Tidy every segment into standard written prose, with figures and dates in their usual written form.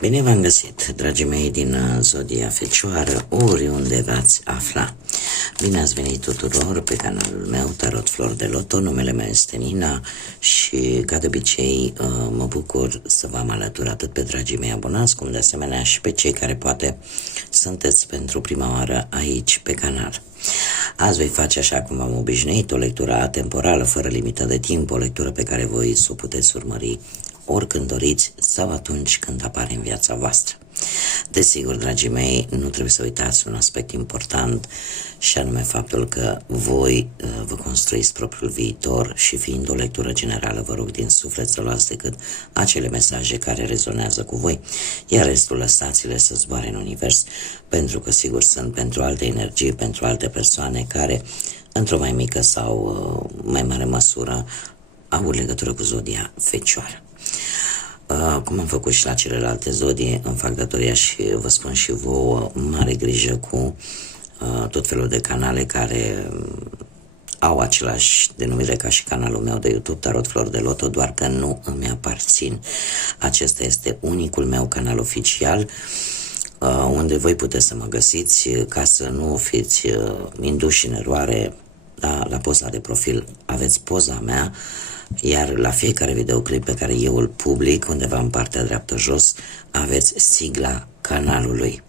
Bine v-am găsit, dragii mei din Zodia Fecioară, oriunde v-ați afla. Bine ați venit tuturor pe canalul meu, Tarot Flor de Loto. Numele meu este Nina și, ca de obicei, mă bucur să v-am alăturat atât pe dragii mei abonați, cum de asemenea și pe cei care poate sunteți pentru prima oară aici pe canal. Azi voi face, așa cum v-am obișnuit, o lectură atemporală, fără limită de timp, o lectură pe care voi să o puteți urmări oricând doriți sau atunci când apare în viața voastră. Desigur, dragii mei, nu trebuie să uitați un aspect important, și anume faptul că voi vă construiți propriul viitor și, fiind o lectură generală, vă rog din suflet să luați decât acele mesaje care rezonează cu voi, iar restul lăsați-le să zboare în univers, pentru că sigur sunt pentru alte energii, pentru alte persoane care, într-o mai mică sau mai mare măsură, au legătură cu Zodia Fecioară. Cum am făcut și la celelalte zodii, îmi fac datoria și vă spun și vouă mare grijă cu tot felul de canale care au același denumire ca și canalul meu de YouTube, Tarot Flor de Loto, doar că nu îmi aparțin. Acesta este unicul meu canal oficial, unde voi puteți să mă găsiți, ca să nu fiți induși în eroare. La poza de profil aveți poza mea, iar la fiecare videoclip pe care eu îl public, undeva în partea dreaptă jos, aveți sigla canalului.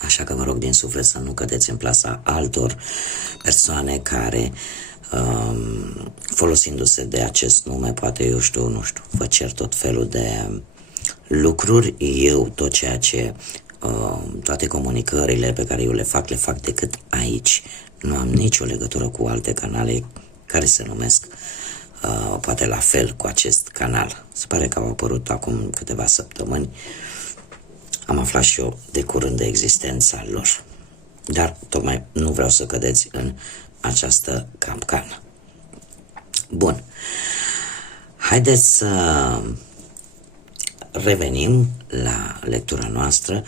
Așa că vă rog din suflet să nu cădeți în plasa altor persoane care, folosindu-se de acest nume, poate, eu știu, nu știu, vă cer tot felul de lucruri. Eu tot ceea ce, toate comunicările pe care eu le fac decât aici. Nu am nicio legătură cu alte canale care se numesc poate la fel cu acest canal. Se pare că au apărut acum câteva săptămâni. Am aflat și eu de curând de existența lor. Dar tocmai nu vreau să cădeți în această capcană. Bun. Haideți să revenim la lectura noastră.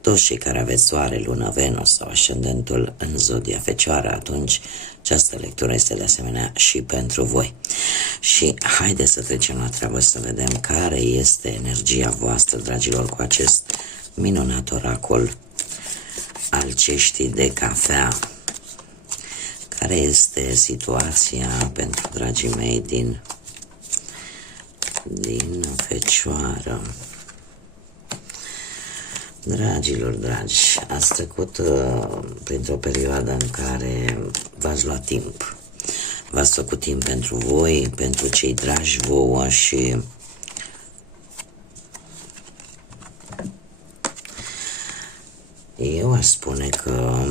Toți cei care aveți Soare, Lună, Venus sau ascendentul în Zodia Fecioară, atunci această lectură este de asemenea și pentru voi. Și haideți să trecem la treabă, să vedem care este energia voastră, dragilor, cu acest minunat oracol al ceștii de cafea. Care este situația pentru dragii mei din Fecioară? Dragilor dragi, ați trecut printr-o perioadă în care v-ați luat timp. V-ați făcut timp pentru voi, pentru cei dragi vouă și eu aș spune că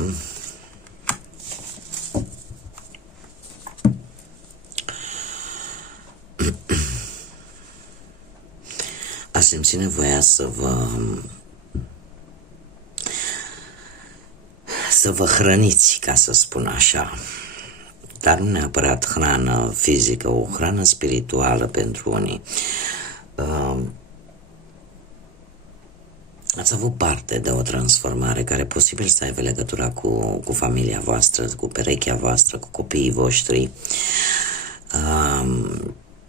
aș simți nevoia să vă hrăniți, ca să spun așa, dar nu neapărat hrană fizică, o hrană spirituală pentru unii. Ați avut parte de o transformare care posibil să aibă legătura cu familia voastră, cu perechea voastră, cu copiii voștri.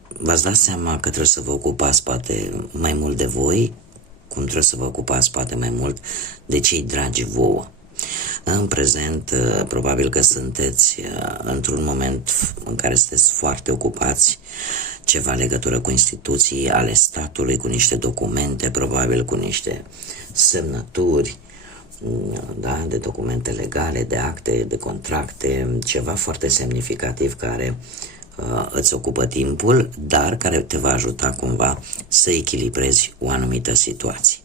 V-ați dat seama că trebuie să vă ocupați poate mai mult de voi, cum trebuie să vă ocupați poate mai mult de cei dragi vouă. În prezent, probabil că sunteți într-un moment în care sunteți foarte ocupați, ceva legătură cu instituții ale statului, cu niște documente, probabil cu niște semnături, da, de documente legale, de acte, de contracte, ceva foarte semnificativ care îți ocupă timpul, dar care te va ajuta cumva să echilibrezi o anumită situație.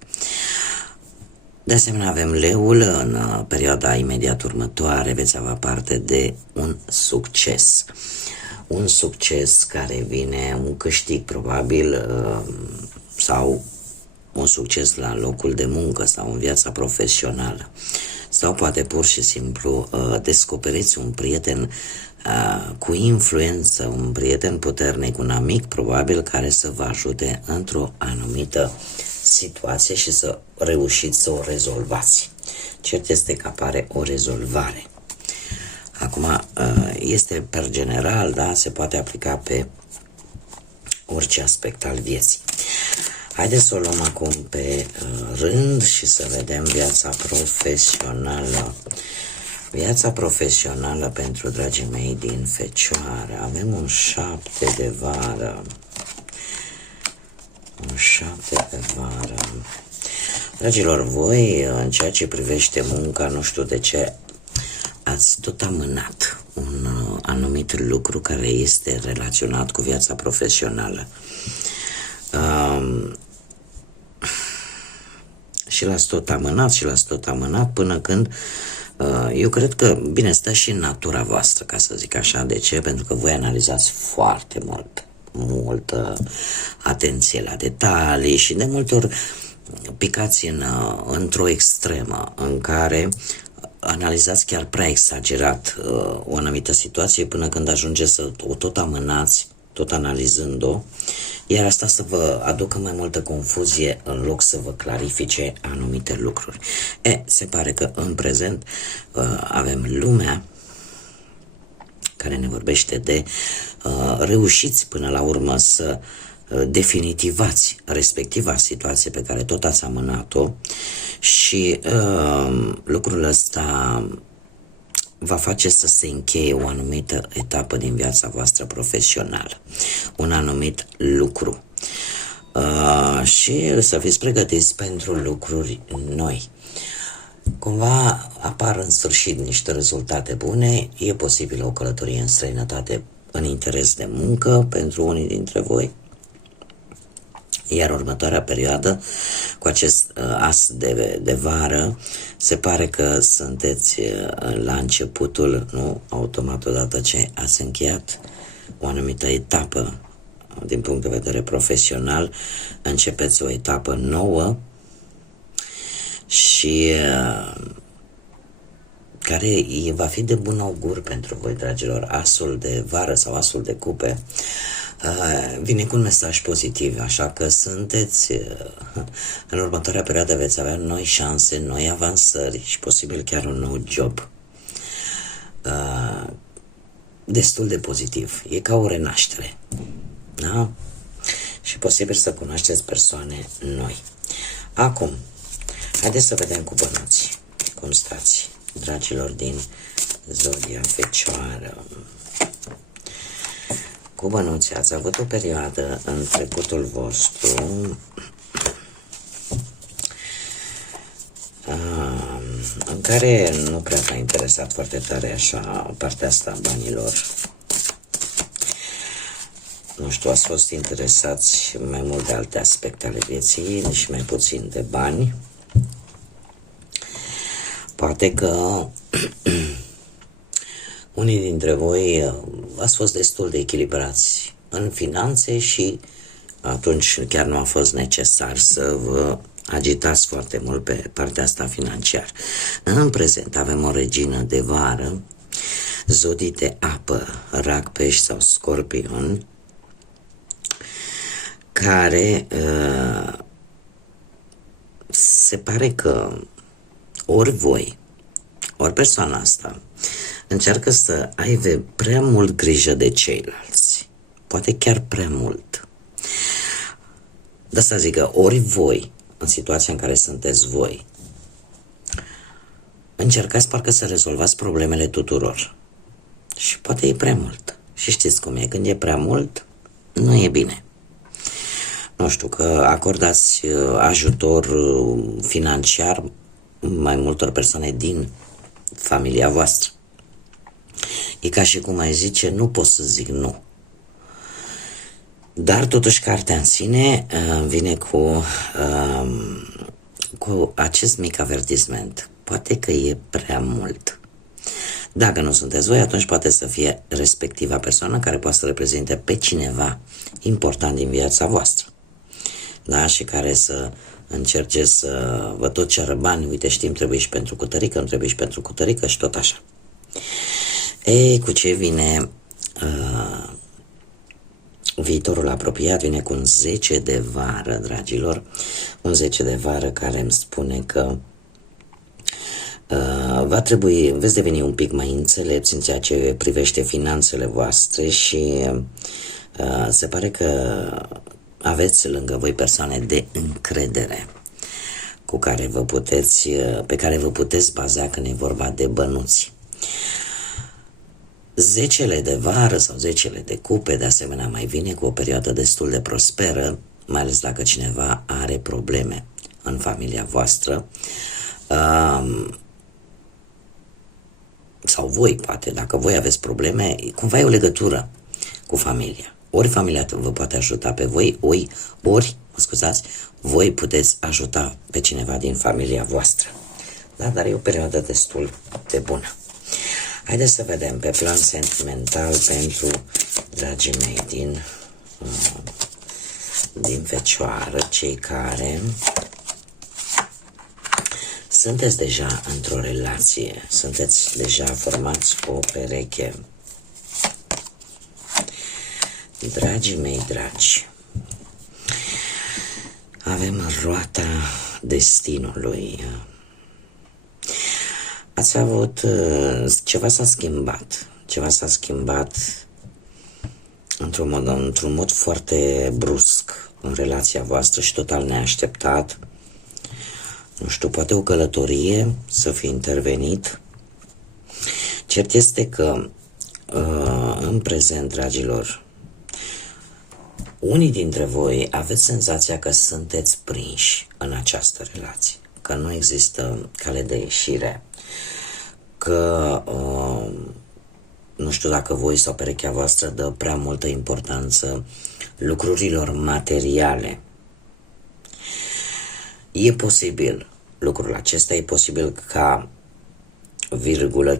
De asemenea, avem leul. În perioada imediat următoare veți avea parte de un succes. Un succes care vine, un câștig probabil, sau un succes la locul de muncă sau în viața profesională. Sau poate pur și simplu descoperiți un prieten cu influență, un prieten puternic, un amic probabil care să vă ajute într-o anumită situație și să reușiți să o rezolvați. Cert este că apare o rezolvare. Acum, este per general, da, se poate aplica pe orice aspect al vieții. Haideți să o luăm acum pe rând și să vedem viața profesională. Viața profesională pentru dragii mei din Fecioară. Avem un 7 de vară. Un 7 de vară. Dragilor, voi, în ceea ce privește munca, nu știu de ce, ați tot amânat un anumit lucru care este relaționat cu viața profesională. Și l-ați tot amânat până când eu cred că, bine, stă și în natura voastră, ca să zic așa. De ce? Pentru că voi analizați foarte multă atenție la detalii și de multe ori picați într-o extremă în care analizați chiar prea exagerat o anumită situație până când ajungeți să o tot amânați, tot analizând-o, iar asta să vă aducă mai multă confuzie în loc să vă clarifice anumite lucruri. Se pare că în prezent avem lumea care ne vorbește de reușiți până la urmă să definitivați respectiva situație pe care tot ați amânat-o și lucrul ăsta va face să se încheie o anumită etapă din viața voastră profesională, un anumit lucru și să fiți pregătiți pentru lucruri noi. Cumva apar în sfârșit niște rezultate bune, e posibil o călătorie în străinătate în interes de muncă pentru unii dintre voi, iar următoarea perioadă, cu acest as de vară, se pare că sunteți la începutul, nu automat odată ce ați încheiat o anumită etapă din punct de vedere profesional, începeți o etapă nouă și care va fi de bun augur pentru voi, dragilor. Asul de vară sau asul de cupe vine cu un mesaj pozitiv, așa că sunteți în următoarea perioadă veți avea noi șanse, noi avansări și posibil chiar un nou job destul de pozitiv. E ca o renaștere, da? Și posibil să cunoașteți persoane noi. Acum, haideți să vedem cu bănuții cum stați, dragilor din zodia Fecioară. Cu bănuții ați avut o perioadă în trecutul vostru în care nu prea v-a interesat foarte tare așa partea asta a banilor. Nu știu, ați fost interesați mai mult de alte aspecte ale vieții și mai puțin de bani. Poate că unii dintre voi ați fost destul de echilibrați în finanțe și atunci chiar nu a fost necesar să vă agitați foarte mult pe partea asta financiară. În prezent avem o regină de vară, zodii de apă, rac, pești sau scorpion, care se pare că ori voi, ori persoana asta încearcă să aibă prea mult grijă de ceilalți. Poate chiar prea mult. De asta zic că ori voi, în situația în care sunteți voi, încercați parcă să rezolvați problemele tuturor. Și poate e prea mult. Și știți cum e, când e prea mult, nu e bine. Nu știu, că acordați ajutor financiar mai multor persoane din familia voastră. E ca și cum ai zice, nu pot să zic nu. Dar totuși cartea în sine vine cu acest mic avertisment. Poate că e prea mult. Dacă nu sunteți voi, atunci poate să fie respectiva persoană care poate să reprezinte pe cineva important din viața voastră. Da? Și care să încerce să vă tot ceară bani. Uite, știm, trebuie și pentru cutărică, nu trebuie și pentru cutărică și tot așa. Ei, cu ce vine viitorul apropiat? Vine cu un 10 de vară, dragilor. Un 10 de vară care îmi spune că va trebui, veți deveni un pic mai înțelepți în ceea ce privește finanțele voastre și se pare că aveți lângă voi persoane de încredere pe care vă puteți baza când e vorba de bănuți. Zecele de vară sau zecele de cupe, de asemenea, mai vine cu o perioadă destul de prosperă, mai ales dacă cineva are probleme în familia voastră, sau voi, poate, dacă voi aveți probleme, cumva e o legătură cu familia. Ori familia vă poate ajuta pe voi, ori, voi puteți ajuta pe cineva din familia voastră. Da, dar e o perioadă destul de bună. Haideți să vedem pe plan sentimental pentru dragii mei din Fecioară, cei care sunteți deja într-o relație, sunteți deja formați o pereche. Dragii mei dragi, avem roata destinului. Ați avut, ceva s-a schimbat într-un mod foarte brusc în relația voastră și total neașteptat. Nu știu, poate o călătorie să fi intervenit. Cert este că în prezent, dragilor, unii dintre voi aveți senzația că sunteți prinși în această relație, că nu există cale de ieșire, că nu știu dacă voi sau perechea voastră dă prea multă importanță lucrurilor materiale. E posibil lucrul acesta, e posibil ca,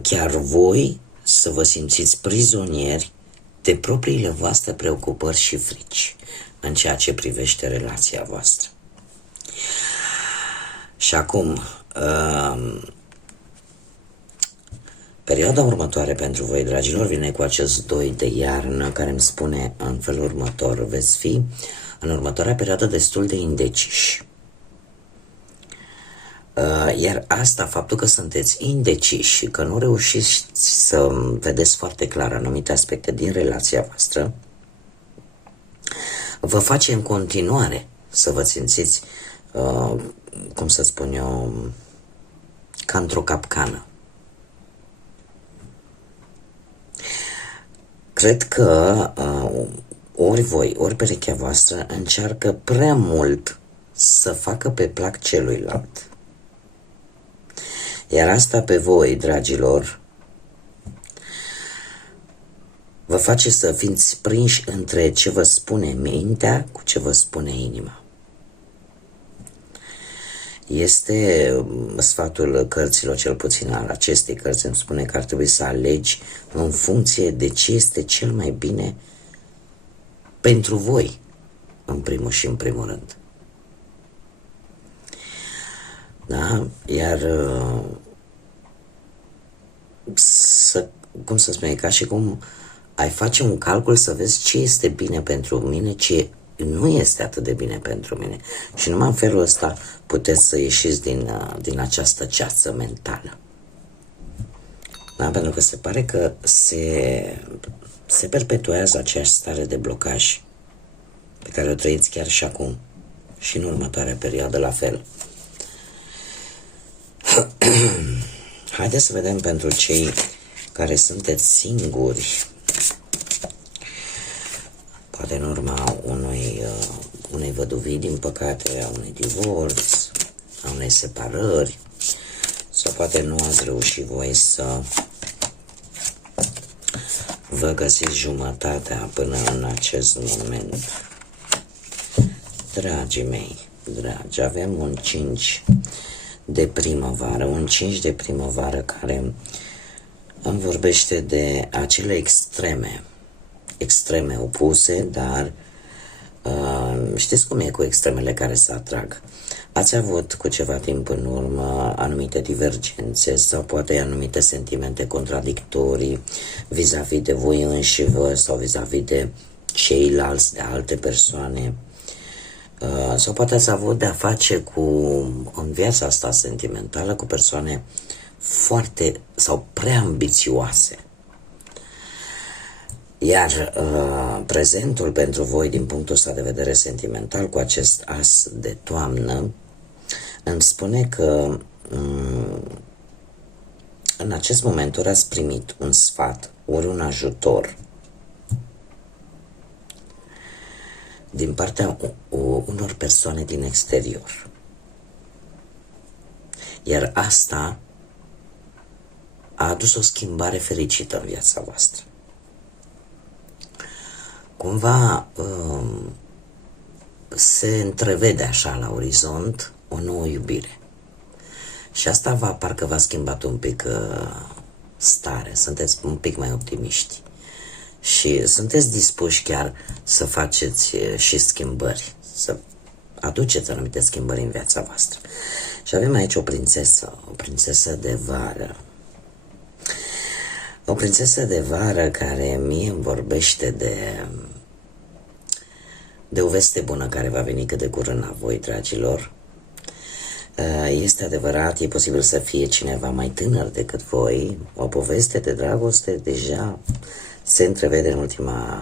chiar voi să vă simțiți prizonieri de propriile voastre preocupări și frici în ceea ce privește relația voastră. Și acum, perioada următoare pentru voi, dragilor, vine cu acest 2 de iarnă care îmi spune în felul următor: veți fi în următoarea perioadă destul de indeciși. Iar asta, faptul că sunteți indeciși și că nu reușiți să vedeți foarte clar anumite aspecte din relația voastră, vă face în continuare să vă simțiți, cum să spun eu, ca într-o capcană. Cred că ori voi, ori perechea voastră încearcă prea mult să facă pe plac celuilalt. Iar asta pe voi, dragilor, vă face să fiți prinși între ce vă spune mintea cu ce vă spune inima. Este sfatul cărților, cel puțin al acestei cărți, îmi spune că ar trebui să alegi în funcție de ce este cel mai bine pentru voi, în primul și în primul rând. Da? Iar cum să spun, ca și cum ai face un calcul să vezi ce este bine pentru mine, ce nu este atât de bine pentru mine. Și numai în felul ăsta puteți să ieșiți din această ceață mentală. Da? Pentru că se pare că se perpetuează aceeași stare de blocaj pe care o trăiți chiar și acum și în următoarea perioadă la fel. Haideți să vedem pentru cei care sunteți singuri, poate în urma unei văduvii, din păcate, a unui divorț, a unei separări, sau poate nu ați reușit voi să vă găsiți jumătatea până în acest moment. Dragii mei, dragi, avem un 5 de primăvară, un 5 de primăvară care îmi vorbește de acele extreme opuse, dar știți cum e cu extremele care se atrag. Ați avut cu ceva timp în urmă anumite divergențe sau poate anumite sentimente contradictorii vis-a-vis de voi înșivă sau vis-a-vis de ceilalți, de alte persoane. Sau poate ați avut de-a face în viața asta sentimentală cu persoane foarte sau prea ambițioase. Iar prezentul pentru voi, din punctul ăsta de vedere sentimental, cu acest as de toamnă, îmi spune că în acest moment ori ați primit un sfat, ori un ajutor din partea unor persoane din exterior. Iar asta a adus o schimbare fericită în viața voastră. Cumva se întrevede așa la orizont o nouă iubire. Și asta parcă v-a schimbat un pic stare, sunteți un pic mai optimiști. Și sunteți dispuși chiar să faceți și schimbări, să aduceți anumite schimbări în viața voastră. Și avem aici o prințesă de vară. O prințesă de vară care mie îmi vorbește de o veste bună care va veni cât de curând la voi, dragilor. Este adevărat, e posibil să fie cineva mai tânăr decât voi. O poveste de dragoste deja se întrevede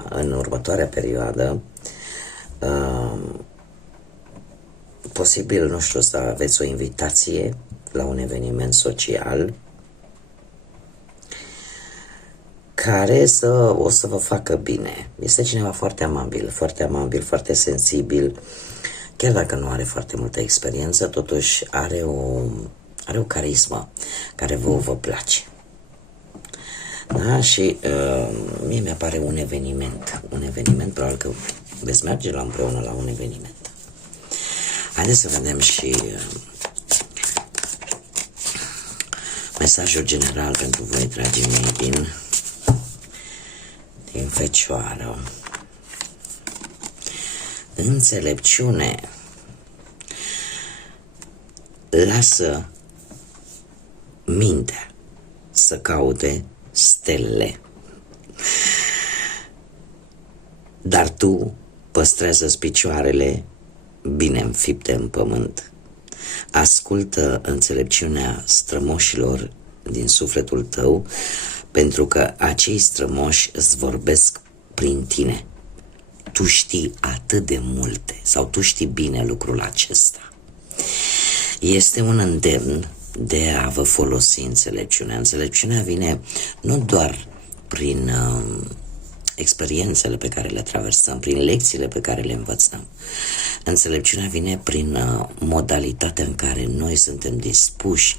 în următoarea perioadă. Posibil, nu știu, să aveți o invitație la un eveniment social care o să vă facă bine. Este cineva foarte amabil, foarte sensibil, chiar dacă nu are foarte multă experiență, totuși are o carismă care vă place. Da? Și mie mi-apare un eveniment, probabil că veți merge împreună la un eveniment. Haideți să vedem și mesajul general pentru voi, dragii mei, din Fecioară. Înțelepciune. Lasă mintea să caute stelele, dar tu păstrează-ți picioarele bine înfipte în pământ. Ascultă înțelepciunea strămoșilor din sufletul tău, pentru că acei strămoși îți vorbesc prin tine. Tu știi atât de multe, sau tu știi bine lucrul acesta. Este un îndemn de a vă folosi înțelepciunea. Înțelepciunea vine nu doar prin experiențele pe care le traversăm, prin lecțiile pe care le învățăm. Înțelepciunea vine prin modalitatea în care noi suntem dispuși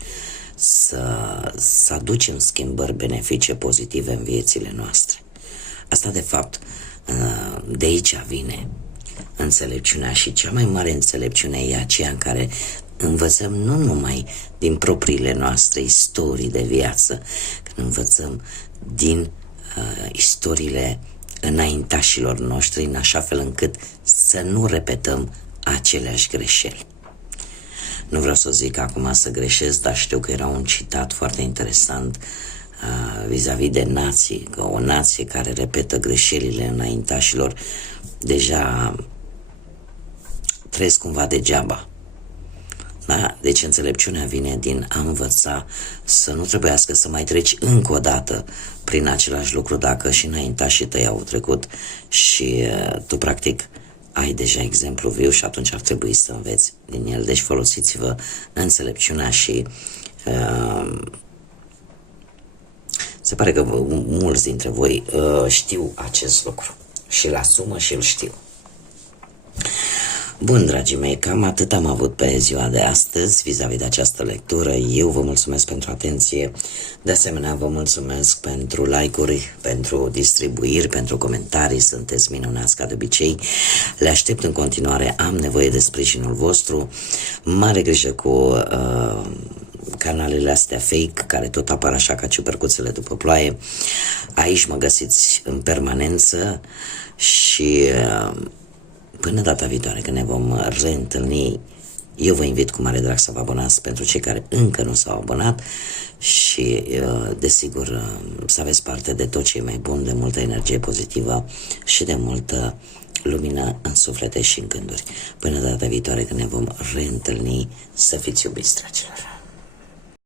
să aducem schimbări benefice, pozitive în viețile noastre. Asta, de fapt, de aici vine înțelepciunea, și cea mai mare înțelepciune e aceea în care învățăm nu numai din propriile noastre istorii de viață, când învățăm din istoriile înaintașilor noștri, în așa fel încât să nu repetăm aceleași greșeli. Nu vreau să zic acum să greșesc, dar știu că era un citat foarte interesant vis-a-vis de nații, că o nație care repetă greșelile înaintașilor deja trăiesc cumva degeaba. Da? Deci înțelepciunea vine din a învăța să nu trebuiască să mai treci încă o dată prin același lucru dacă și înaintașii tăi au trecut și tu practic ai deja exemplu viu și atunci ar trebui să înveți din el. Deci folosiți-vă înțelepciunea și se pare că mulți dintre voi știu acest lucru și îl asumă și îl știu. Bun, dragii mei, cam atât am avut pe ziua de astăzi vis-a-vis de această lectură. Eu vă mulțumesc pentru atenție, de asemenea vă mulțumesc pentru like-uri, pentru distribuiri, pentru comentarii, sunteți minunați ca de obicei. Le aștept în continuare, am nevoie de sprijinul vostru. Mare grijă cu canalele astea fake, care tot apar așa ca ciupercuțele după ploaie. Aici mă găsiți în permanență și până data viitoare, când ne vom reîntâlni, eu vă invit cu mare drag să vă abonați pentru cei care încă nu s-au abonat și, desigur, să aveți parte de tot ce e mai bun, de multă energie pozitivă și de multă lumină în suflete și în gânduri. Până data viitoare, când ne vom reîntâlni, să fiți iubiți, dragilor!